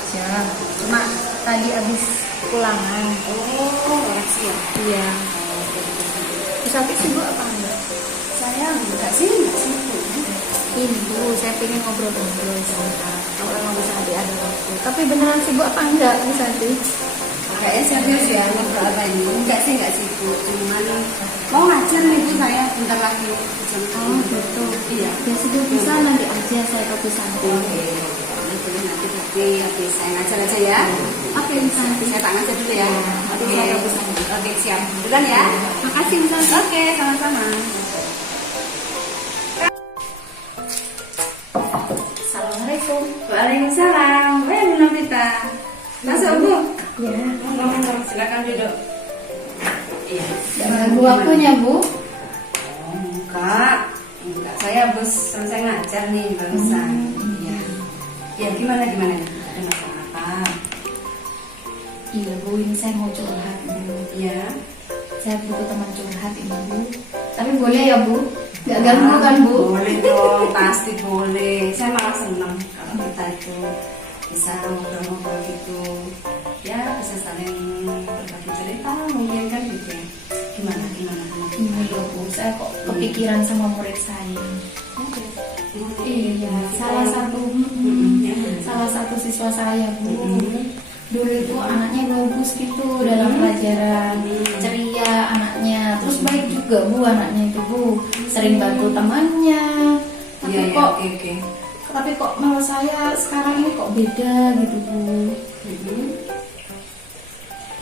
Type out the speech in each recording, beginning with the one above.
aja. Cuma tadi habis pulangan. Oh, koreksi ya? Iya. Terus aku sibuk apa enggak? Saya enggak sibuk. Ini Bu, saya pengen ngobrol-ngobrol sebentar. Kalau emang bisa nanti ada waktu. Tapi beneran sibuk apa enggak Bu Santi? Kayaknya serius ya, ngobrol apa ini? Enggak sibuk. Cuman mau ngajar nih Bu saya bentar lagi. Oh gitu. Iya. Ya sudah bisa nanti aja saya ke Bu Santi. Oke. Nanti habis saya ngajar aja ya. Oke Bu Santi. Saya tak ngajar dulu ya. Nanti saya ke Bu Santi. Oke, siap. Duluan ya. Makasih Bu Santi. Oke, sama-sama. Assalamualaikum. Waalaikumsalam. Bu Novita. Masuk Bu. Ya. Ngomong, silakan duduk. Iya. Ganggu waktunya Bu? Oh, enggak. Saya habis selesai ngajar nih barusan. Iya. Ya gimana? Ada masalah apa? Iya Bu, ini saya mau curhat Bu. Iya. Saya butuh teman curhat ini Bu. Tapi boleh ya Bu? Gak ganggu kan Bu? Boleh dong, pasti boleh. Saya malah senang kalau kita itu bisa ngobrol-ngobrol gitu. Ya bisa saling berbagi cerita mungkin kan gitu ya. Gimana? Ini loh Bu, saya kok kepikiran sama murid saya. Oke. Iya, salah satu siswa saya Bu. Dulu itu anaknya bagus gitu dalam pelajaran, ceria anaknya, terus baik juga Bu anaknya itu Bu, sering bantu temannya. Tapi Iya, kok, oke. tapi kok menurut saya sekarang ini kok beda gitu Bu.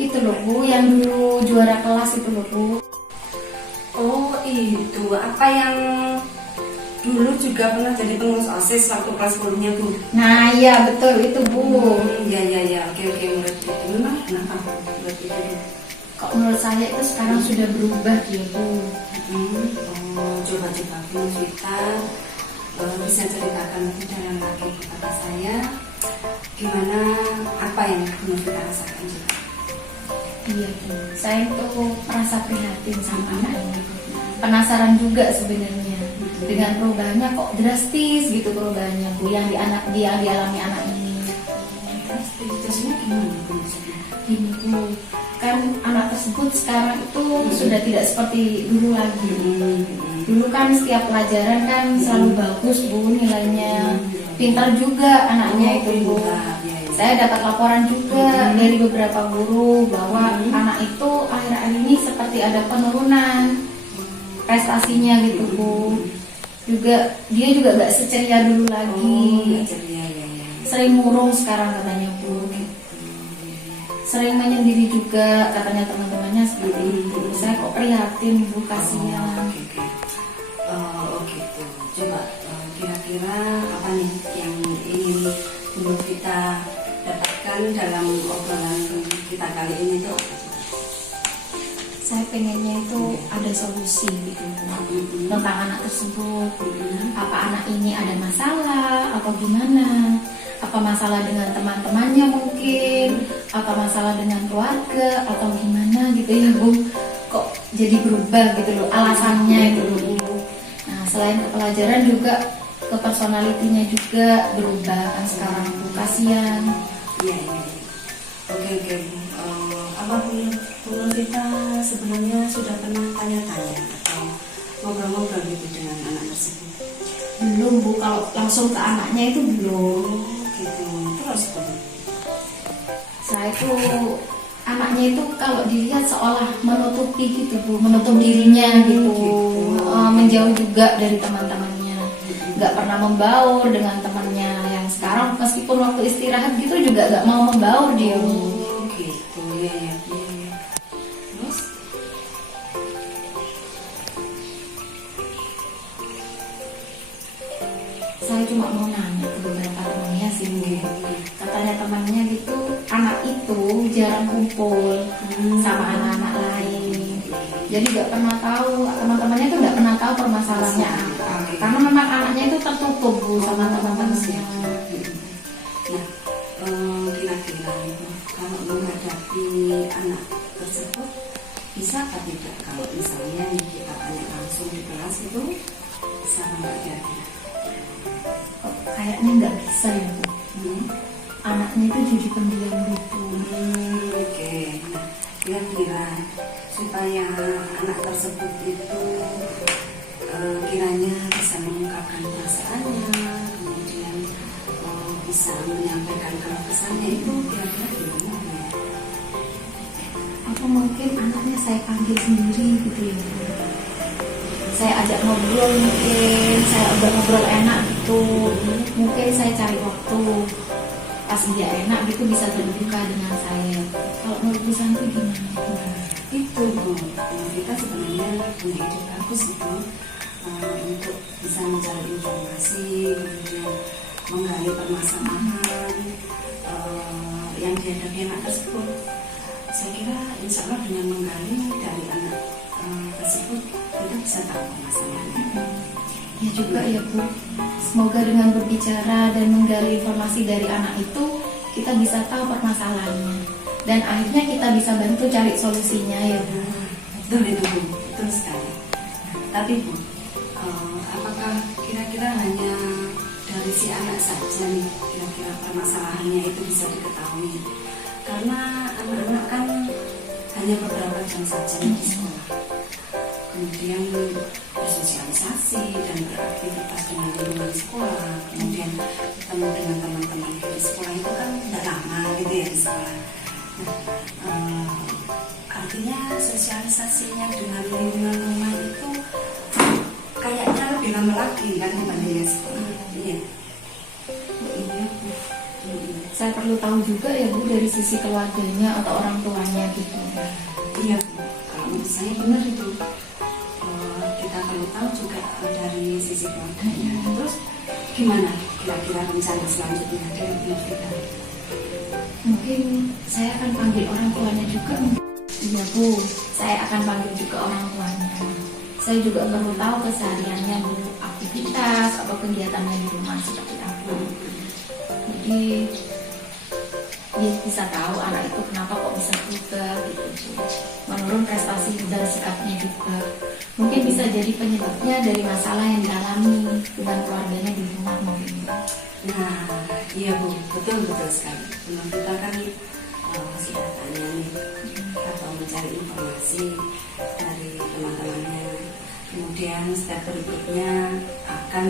Itu loh Bu, yang dulu juara kelas itu loh Bu. Oh itu apa yang dulu juga pernah jadi pengurus OSIS waktu kelas 10-nya Bu? Nah iya betul itu Bu. Iya, oke, menurut itu memang kenapa menurut itu? Kok menurut saya itu sekarang sudah berubah dia Bu. Oh, coba Bu Vita bisa ceritakan lebih dalam lagi kepada saya gimana apa yang Bu Vita rasakan juga? Iya Bu, saya itu merasa prihatin sama anak ini. Penasaran juga sebenarnya dengan perubahannya kok drastis gitu perubahannya Bu yang dialami anak ini. Drastisnya gimana Bu maksudnya? Ini Bu, kan anak tersebut sekarang itu sudah tidak seperti dulu lagi. Dulu kan setiap pelajaran kan selalu bagus Bu nilainya, pintar juga anaknya itu Bu. Saya dapat laporan juga dari beberapa guru bahwa anak itu akhir-akhir ini seperti ada penurunan prestasinya gitu Bu. Juga dia juga gak seceria dulu lagi. Sering murung sekarang katanya Bu. Sering menyendiri juga katanya teman-temannya seperti itu. Saya kok prihatin Bu, kasihan. Oh gitu. Coba kira-kira apa nih yang ingin Bu kita dapatkan dalam obrolan kita kali ini tuh apa? Saya pengennya itu ada solusi gitu tentang anak tersebut. Apa anak ini ada masalah atau gimana? Apa masalah dengan teman-temannya mungkin? Apa masalah dengan keluarga atau gimana gitu ya Bu? Kok jadi berubah gitu loh alasannya gitu loh Bu. Nah selain ke pelajaran juga ke personalitinya juga berubah kan sekarang Bu, kasihan. Iya. Oke. Apa Bu kita sebenarnya sudah pernah tanya-tanya atau ngobrol-ngobrol gitu dengan anak tersebut? Belum Bu, kalau langsung ke anaknya itu belum. Gitu. Terus Bu? Saya itu anaknya itu kalau dilihat seolah menutupi gitu Bu, menutup dirinya gitu. Menjauh juga dari teman-temannya, nggak pernah membaur dengan temannya. Yang sekarang meskipun waktu istirahat gitu juga nggak mau membaur dia Bu. Gitu, iya. Terus? Saya cuma mau nanya ke beberapa temannya sih Bu. Katanya temannya gitu, anak itu jarang kumpul sama anak-anak lain. Jadi nggak pernah tahu, teman-temannya itu nggak pernah tahu permasalahannya apa. Karena memang anaknya itu tertutup Bu sama teman-temannya. Nah, kira-kira kalau menghadapi anak tersebut bisa atau tidak kalau misalnya kita tanya langsung di kelas itu bisa nggak kira-kira? Kok kayaknya nggak bisa ya Bu. anaknya itu jadi pendiam gitu. Oke. Nah, kira-kira supaya anak tersebut itu kiranya bisa mengungkapkan perasaannya, kemudian bisa menyampaikan keluh kesahnya, itu kira-kira gimana ya? Atau mungkin anaknya saya panggil sendiri gitu ya Bu. Saya ajak ngobrol, mungkin saya udah ngobrol enak gitu, mungkin saya cari waktu pas dia enak gitu bisa terbuka dengan saya. Kalau menurut Bu Santi gimana? Itu Bu, kita sebenarnya punya ide bagus itu untuk bisa mencari informasi, kemudian menggali permasalahan yang dihadapi anak tersebut. Saya kira insya Allah dengan menggali dari anak tersebut kita bisa tahu masalahnya. Ya juga ya Bu, semoga dengan berbicara dan menggali informasi dari anak itu kita bisa tahu permasalahannya dan akhirnya kita bisa bantu cari solusinya ya Bu. Betul itu Bu, betul sekali. Tapi Bu, apakah kira-kira hanya dari si anak saja nih kira-kira permasalahannya itu bisa diketahui? Karena anak-anak kan hanya beberapa jam saja di sekolah, kemudian bersosialisasi dan beraktivitas dengan lingkungan sekolah, kemudian ketemu dengan teman-teman di sekolah itu kan tidak lama gitu ya di sekolah. Nah, artinya sosialisasinya dengan lingkungan rumah itu kayaknya lebih lama lagi kan dibandingin sekolah. Iya. Iya. Saya perlu tahu juga ya Bu dari sisi keluarganya atau orang tuanya gitu. Iya, kalau menurut saya benar itu. Kita perlu tahu juga dari sisi keluarganya. Terus gimana kira-kira rencana selanjutnya dari kita? Mungkin saya akan panggil orang tuanya juga. Iya Bu, saya akan panggil juga orang tuanya. Saya juga perlu tahu kesehariannya Bu, aktivitas atau kegiatannya di rumah seperti apa. Jadi dia bisa tahu anak itu kenapa kok bisa berubah gitu, menurun prestasi dan sikapnya juga. Mungkin bisa jadi penyebabnya dari masalah yang dialami dengan keluarganya di rumah mungkin. Nah, iya Bu, betul sekali. Memang kita kan sudah tanya nih atau mencari informasi dari teman-temannya. Kemudian step berikutnya akan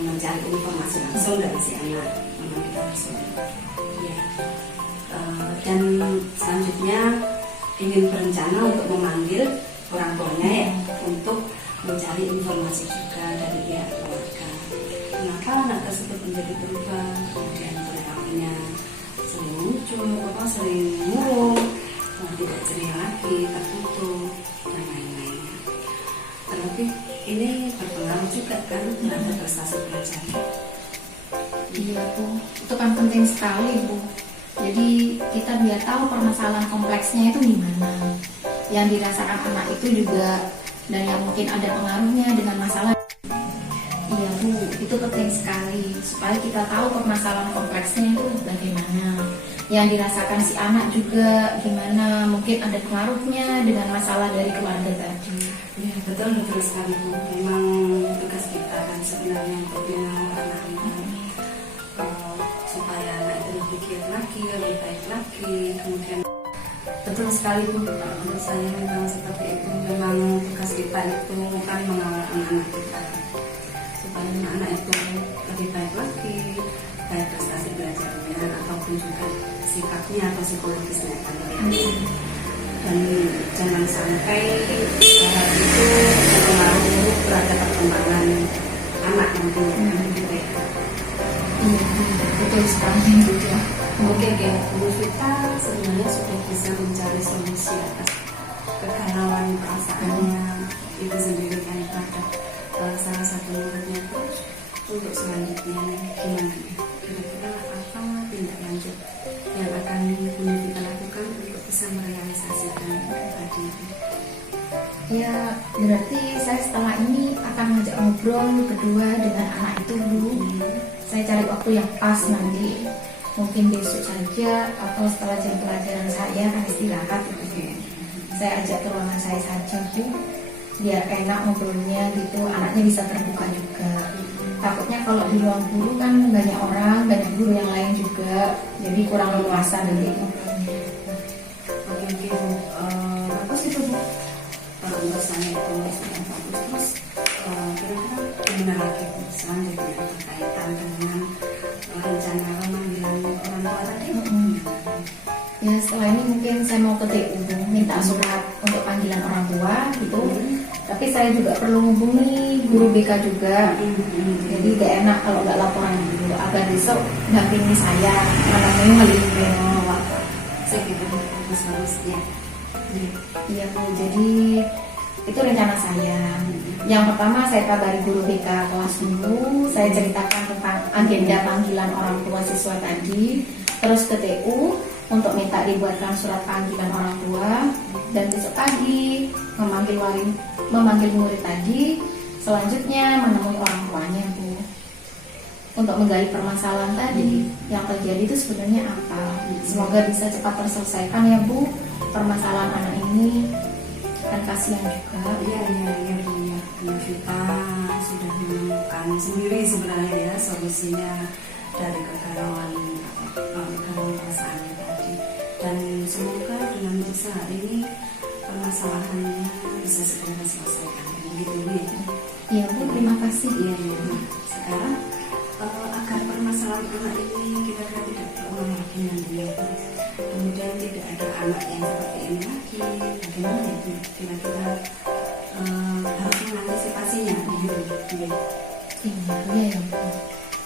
mencari informasi langsung dari si anak. Memang kita harus ya. Dan selanjutnya ingin berencana untuk memanggil orang tuanya ya untuk mencari informasi juga dari pihak keluarga. Kenapa anak tersebut menjadi berubah, kemudian perilakunya sering muncul, sering murung, tidak ceria lagi, tertutup, dan lain-lainnya. Terlebih ini berpengaruh juga kan terhadap prestasi belajar. Iya Bu, itu kan penting sekali Bu. Jadi kita biar tahu permasalahan kompleksnya itu gimana, yang dirasakan anak itu juga, dan yang mungkin ada pengaruhnya dengan masalah. Iya Bu, itu penting sekali supaya kita tahu permasalahan kompleksnya itu bagaimana, yang dirasakan si anak juga gimana, mungkin ada pengaruhnya dengan masalah dari keluarga tadi. Ya betul sekali Bu. Memang tugas kita kan sebenarnya untuk bina anak-anak supaya anak itu lebih giat lagi, lebih baik lagi. Kemudian betul sekali Bu. Menurut saya memang seperti itu. Memang tugas kita itu kan mengawal anak-anak kita supaya anak-anak itu lebih baik lagi, baik prestasi belajarnya ataupun juga sikapnya atau psikologisnya tadi. Dan jangan sampai hal itu berpengaruh terhadap perkembangan anak nantinya. Iya betul sekali juga. Oke, Bu Vita sebenarnya sudah bisa mencari solusi atas kegalauan perasaannya itu sendiri kan terhadap salah satu muridnya. Terus untuk selanjutnya gimana nih? Kira-kira apa tindak lanjut yang akan Bu Vita lakukan untuk bisa merealisasikan tadi itu? Ya berarti saya setelah ini akan ngajak ngobrol kedua dengan anak itu Bu. Saya cari waktu yang pas nanti, mungkin besok saja atau setelah jam pelajaran saya kan istirahat gitu. Saya ajak ke ruangan saya saja Bu, biar enak ngobrolnya gitu, anaknya bisa terbuka juga. Takutnya kalau di ruang guru kan banyak orang, banyak guru yang lain juga, jadi kurang leluasa nanti. Oke oke Bu. Bagus itu Bu. Untuk saya itu sudah bagus. Terus kira-kira gimana lagi Bu selanjutnya berkaitan dengan rencana pemanggilan orang tua tadi? Ya setelah ini mungkin saya mau ke TU Bu, minta surat untuk panggilan orang tua gitu. Tapi saya juga perlu hubungi guru BK juga. Jadi gak enak kalau nggak laporan dulu, agar besok dampingi saya namanya melindungi. Saya gitu bagus ya. Iya Bu, jadi itu rencana saya. Yang pertama saya kabari guru BK kelas dulu, saya ceritakan tentang agenda panggilan orang tua siswa tadi, terus ke TU untuk minta dibuatkan surat panggilan orang tua, dan besok pagi memanggil murid tadi, selanjutnya menemui orang tuanya Bu, untuk menggali permasalahan tadi yang terjadi itu sebenarnya apa. Semoga bisa cepat terselesaikan ya Bu permasalahan anak ini, dan kasihan juga. Iya Bu ya. Kita sudah menemukan sendiri sebenarnya ya solusinya dari kegalauan perasaan tadi. Dan semoga dengan usaha ini permasalahannya bisa segera selesaikan. Begitu ya. Iya Bu, terima kasih. Iya. Sekarang agar permasalahan anak ini kira-kira tidak terulang lagi nantinya. Kemudian tidak ada anak yang seperti ini lagi. Bagaimana ya Bu? Kira-kira harus mengantisipasinya gitu. Iya ya Bu.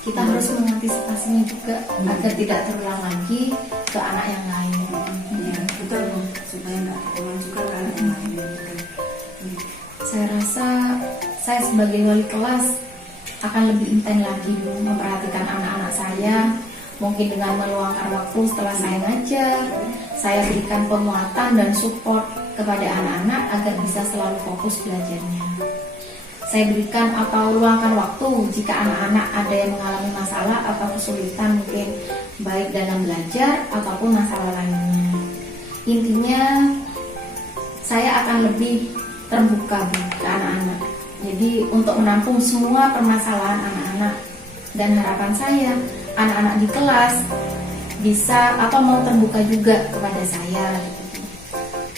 Kita harus mengantisipasinya juga agar tidak terulang lagi ke anak yang lain. Ya betul Bu, supaya nggak terulang juga ke anak yang lain. Saya rasa saya sebagai wali kelas akan lebih intens lagi Bu memperhatikan anak-anak saya. Mungkin dengan meluangkan waktu setelah saya ngajar, saya berikan penguatan dan support kepada anak-anak agar bisa selalu fokus belajarnya. Saya berikan atau luangkan waktu jika anak-anak ada yang mengalami masalah atau kesulitan, mungkin baik dalam belajar ataupun masalah lainnya. Intinya saya akan lebih terbuka Bu ke anak-anak. Jadi untuk menampung semua permasalahan anak-anak, dan harapan saya anak-anak di kelas bisa atau mau terbuka juga kepada saya.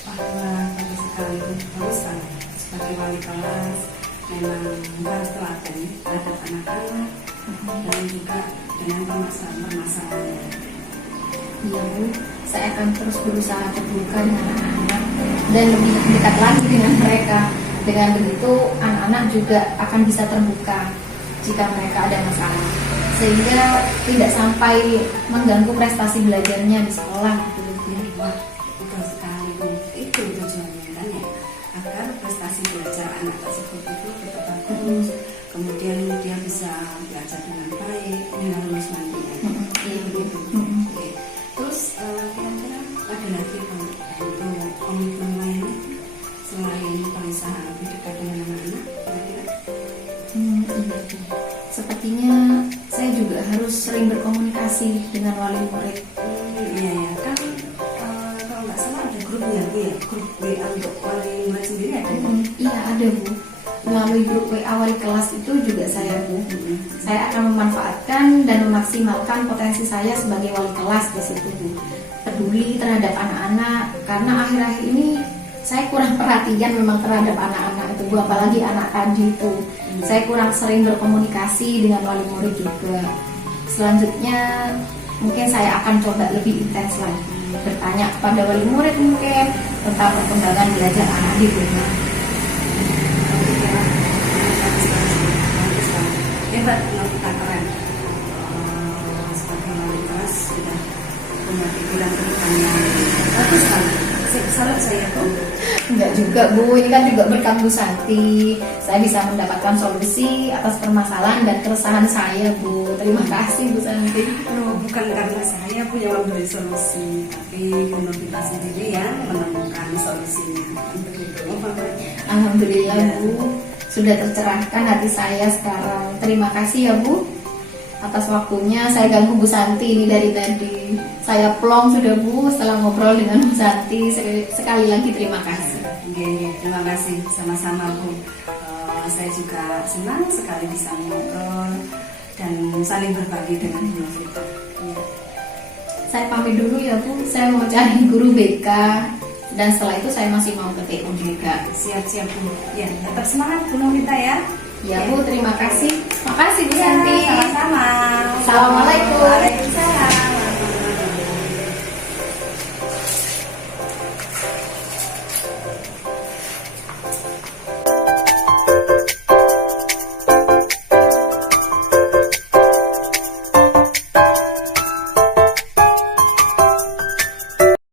Wah, bagus sekali Bu. Harus sebagai wali kelas memang harus telaten terhadap anak-anak dan juga dengan permasalahan-permasalahan. Iya Bu, saya akan terus berusaha terbuka dengan anak-anak dan lebih dekat lagi dengan mereka. Dengan begitu anak-anak juga akan bisa terbuka jika mereka ada masalah, sehingga tidak sampai mengganggu prestasi belajarnya di sekolah gitu. Wah, betul sekali Bu. Itu tujuannya kan ya, agar prestasi belajar anak tersebut itu tetap bagus. Kemudian dia bisa belajar dengan baik, dengan lulus nantinya. Iya begitu. Oke. Terus kira-kira ada lagi untuk komitmen lainnya selain berusaha lebih dekat dengan anak-anak? Kira-kira? Iya Bu. Sepertinya saya juga harus sering berkomunikasi dengan wali murid. Iya ya kan kalau nggak salah ada grupnya Bu ya, grup WA untuk wali murid sendiri ada. Iya ada Bu. Melalui grup WA wali kelas itu juga saya Bu. Saya akan memanfaatkan dan memaksimalkan potensi saya sebagai wali kelas di situ Bu. Peduli terhadap anak-anak, karena akhir-akhir ini saya kurang perhatian memang terhadap anak-anak itu Bu, apalagi anak tadi itu. Saya kurang sering berkomunikasi dengan wali murid juga. Selanjutnya mungkin saya akan coba lebih intens lagi bertanya kepada wali murid mungkin tentang perkembangan belajar anak di rumah. Hebat, kita keren. Sebagai wali kelas sudah punya pikiran tentang yang bagus sekali. Salut saya tuh. Enggak juga Bu, ini kan juga berkat Bu Santi. Saya bisa mendapatkan solusi atas permasalahan dan keresahan saya Bu. Terima kasih Bu Santi. Bukan karena saya punya memberi solusi, tapi karena kita sendiri yang menemukan solusinya. Alhamdulillah Bu, sudah tercerahkan hati saya sekarang. Terima kasih ya Bu atas waktunya. Saya ganggu Bu Santi ini dari tadi. Saya plong sudah Bu setelah ngobrol dengan Bu Santi. Sekali lagi terima kasih. Terima kasih sama-sama Bu. Saya juga senang sekali bisa ngobrol dan saling berbagi dengan Bu Novita. Ya. Saya pamit dulu ya Bu, saya mau cari guru BK dan setelah itu saya masih mau ke TU juga. Siap-siap Bu. Ya, tetap semangat Bu Novita ya. Ya Bu, terima kasih. Makasih Bu Ya, Santi. sama-sama. Assalamualaikum.